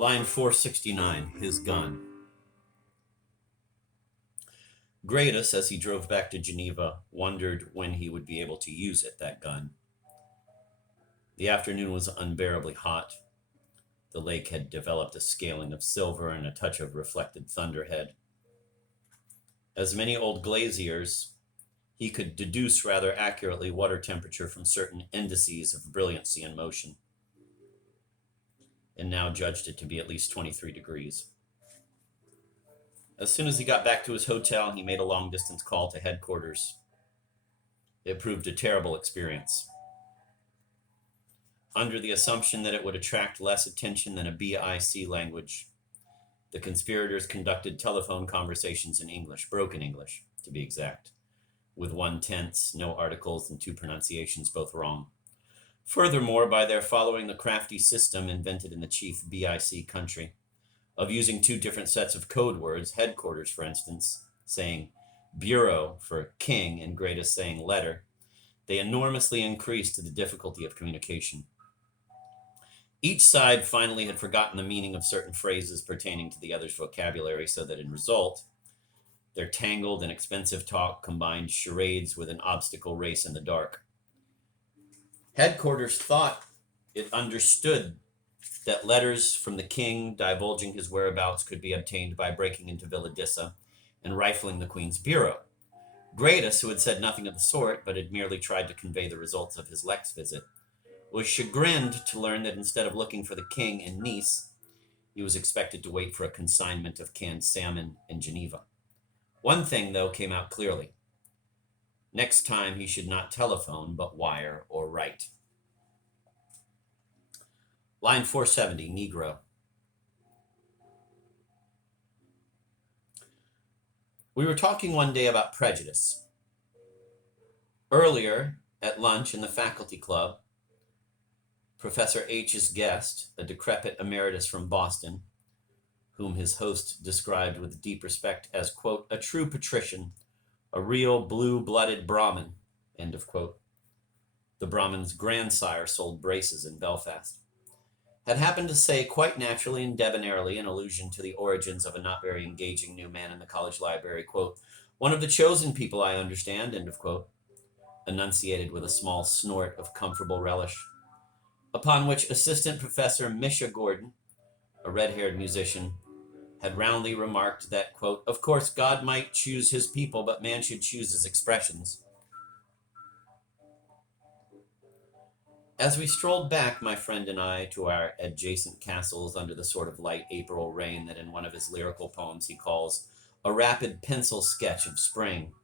Line 469, his gun. Gradus, as he drove back to Geneva, wondered when he would be able to use it, that gun. The afternoon was unbearably hot. The lake had developed a scaling of silver and a touch of reflected thunderhead. As many old glaziers, he could deduce rather accurately water temperature from certain indices of brilliancy and motion, and now judged it to be at least 23 degrees. As soon as he got back to his hotel, he made a long-distance call to headquarters. It proved a terrible experience. Under the assumption that it would attract less attention than a BIC language, the conspirators conducted telephone conversations in English, broken English, to be exact, with one tense, no articles, and two pronunciations, both wrong. Furthermore, by their following the crafty system invented in the chief BIC country, of using two different sets of code words, headquarters, for instance, saying bureau for king and Gradus saying letter, they enormously increased the difficulty of communication. Each side finally had forgotten the meaning of certain phrases pertaining to the other's vocabulary, so that in result, their tangled and expensive talk combined charades with an obstacle race in the dark. Headquarters thought it understood that letters from the king divulging his whereabouts could be obtained by breaking into Villadissa and rifling the queen's bureau. Gradus, who had said nothing of the sort, but had merely tried to convey the results of his Lex visit, was chagrined to learn that instead of looking for the king in Nice, he was expected to wait for a consignment of canned salmon in Geneva. One thing, though, came out clearly. Next time he should not telephone, but wire or write. Line 470, Negro. We were talking one day about prejudice. Earlier, at lunch in the faculty club, Professor H's guest, a decrepit emeritus from Boston, whom his host described with deep respect as, quote, a true patrician, a real blue-blooded Brahmin, end of quote. The Brahmin's grandsire sold braces in Belfast, had happened to say quite naturally and debonairly, in allusion to the origins of a not very engaging new man in the college library, quote, one of the chosen people, I understand, end of quote, enunciated with a small snort of comfortable relish. Upon which Assistant Professor Misha Gordon, a red-haired musician, had roundly remarked that, quote, of course God might choose his people, but man should choose his expressions. As we strolled back, my friend and I, to our adjacent castles under the sort of light April rain that in one of his lyrical poems he calls a rapid pencil sketch of spring,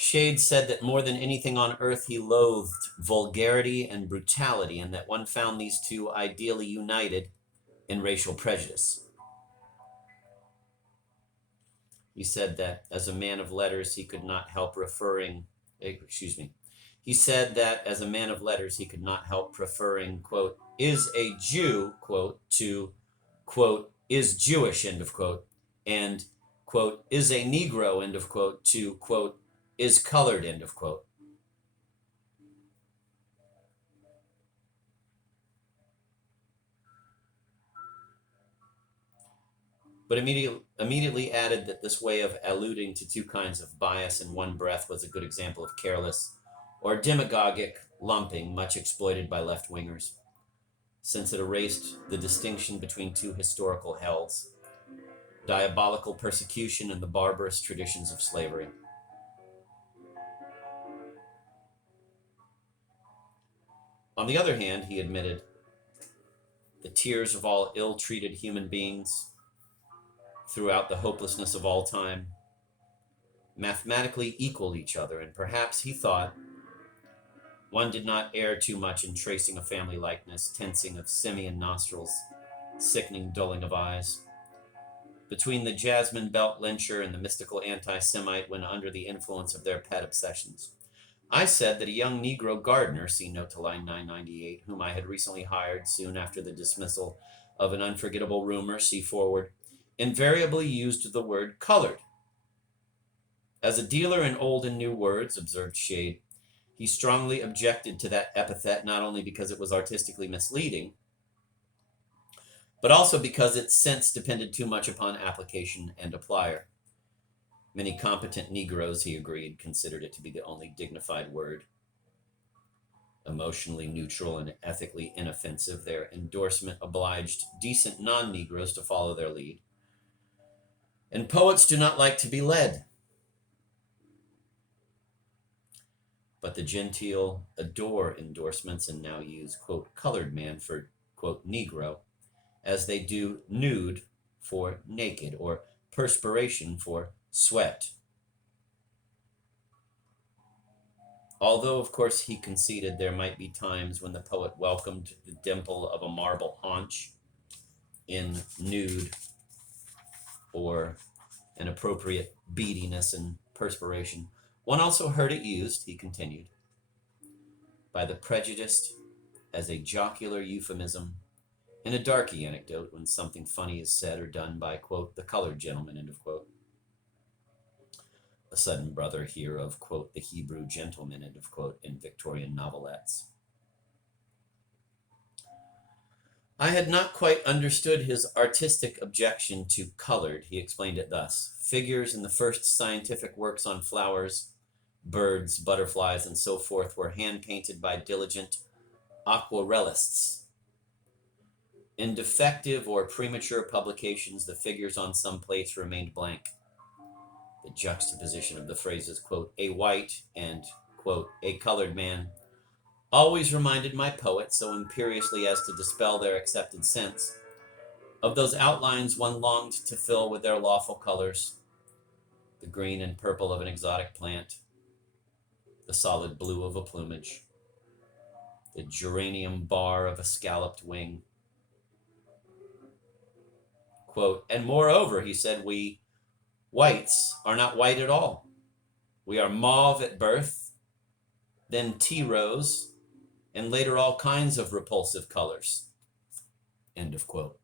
Shade said that more than anything on earth he loathed vulgarity and brutality, and that one found these two ideally united in racial prejudice. He said that as a man of letters he could not help preferring, quote, is a Jew, quote, to, quote, is Jewish, end of quote, and, quote, is a Negro, end of quote, to, quote, is colored, end of quote. But immediately added that this way of alluding to two kinds of bias in one breath was a good example of careless or demagogic lumping much exploited by left-wingers, since it erased the distinction between two historical hells, diabolical persecution and the barbarous traditions of slavery. On the other hand, he admitted, the tears of all ill-treated human beings throughout the hopelessness of all time mathematically equaled each other, and perhaps, he thought, one did not err too much in tracing a family likeness, tensing of simian nostrils, sickening dulling of eyes, between the jasmine belt lyncher and the mystical anti-Semite when under the influence of their pet obsessions. I said that a young Negro gardener, see note to line 998, whom I had recently hired soon after the dismissal of an unforgettable rumor, see forward, invariably used the word colored. As a dealer in old and new words, observed Shade, He strongly objected to that epithet not only because it was artistically misleading, but also because its sense depended too much upon application and applier. Many competent Negroes, he agreed, considered it to be the only dignified word. Emotionally neutral and ethically inoffensive, their endorsement obliged decent non-Negroes to follow their lead. And poets do not like to be led. But the genteel adore endorsements and now use, quote, colored man for, quote, Negro, as they do nude for naked or perspiration for sweat. Although, of course, he conceded there might be times when the poet welcomed the dimple of a marble haunch in nude or an appropriate beadiness and perspiration, one also heard it used, he continued, by the prejudiced as a jocular euphemism in a darky anecdote when something funny is said or done by, quote, the colored gentleman, end of quote. A sudden brother here of, quote, the Hebrew gentleman, end of quote, in Victorian novelettes. I had not quite understood his artistic objection to colored. He explained it thus. Figures in the first scientific works on flowers, birds, butterflies, and so forth were hand-painted by diligent aquarellists. In defective or premature publications, the figures on some plates remained blank. The juxtaposition of the phrases, quote, a white and, quote, a colored man, always reminded my poet, so imperiously as to dispel their accepted sense, of those outlines one longed to fill with their lawful colors, the green and purple of an exotic plant, the solid blue of a plumage, the geranium bar of a scalloped wing. Quote, and moreover, he said, we whites are not white at all. We are mauve at birth, then tea rose, and later all kinds of repulsive colors. End of quote.